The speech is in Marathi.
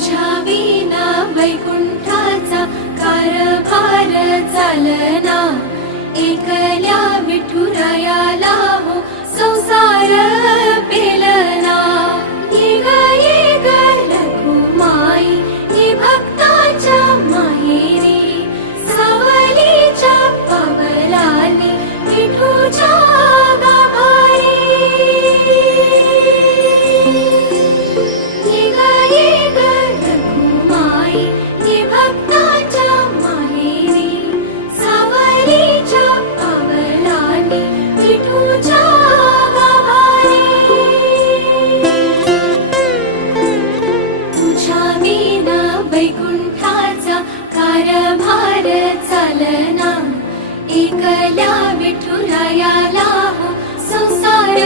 तुझ्या विना वैकुंठाचा कारभार चालना, एकल्या विठुरायाला हो संसार पेलना। ये ग रखुमाई ये भक्ताच्या माहेरी, सावलीच्या पावलांनी विठूच्या गाभारी। ये ग रखुमाई ये भक्ताच्या माहेरी, सावलीच्या पावलांनी विठूच्या गाभारी। तुझ्या विना वैकुंठाचा कारभार चालना, एकल्या विठुरायाला हो संसार